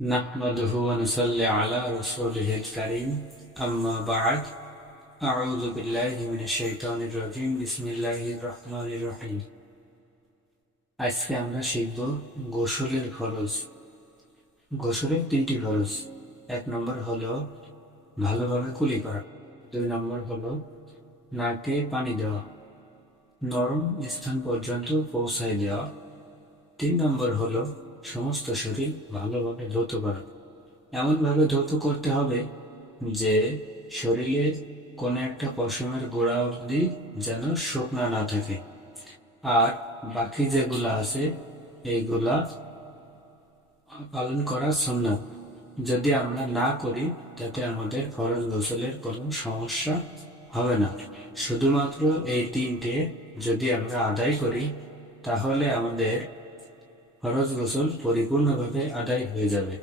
نحمده ونصلي على رسوله الكريم أما بعد أعوذ بالله من الشيطان الرجيم بسم الله الرحمن الرحيم আজকে আমরা শিখব গোসলের খরচ গোসলের তিনটি খরচ এক নম্বর হলো ভালোভাবে কুলি করা দুই নম্বর হলো নাকে পানি দেওয়া নরম স্থান পর্যন্ত পৌঁছায় দেওয়া তিন নম্বর হলো সমস্ত শরীর ভালোভাবে ধৌত করা। এমনভাবে ধৌত করতে হবে যে শরীরে কোনো একটা পশমের গোড়া অবধি যেন শুকনা না থাকে। আর বাকি যেগুলো আছে, এইগুলা পালন করা সুন্নাত। যদি আমরা না করি, তাতে আমাদের ফরজ গোসলের কোনো সমস্যা হবে না। শুধুমাত্র এই তিনটে যদি আমরা আদায় করি, তাহলে আমাদের ফরজ গোসল পরিপূর্ণভাবে আদায় হয়ে যাবে।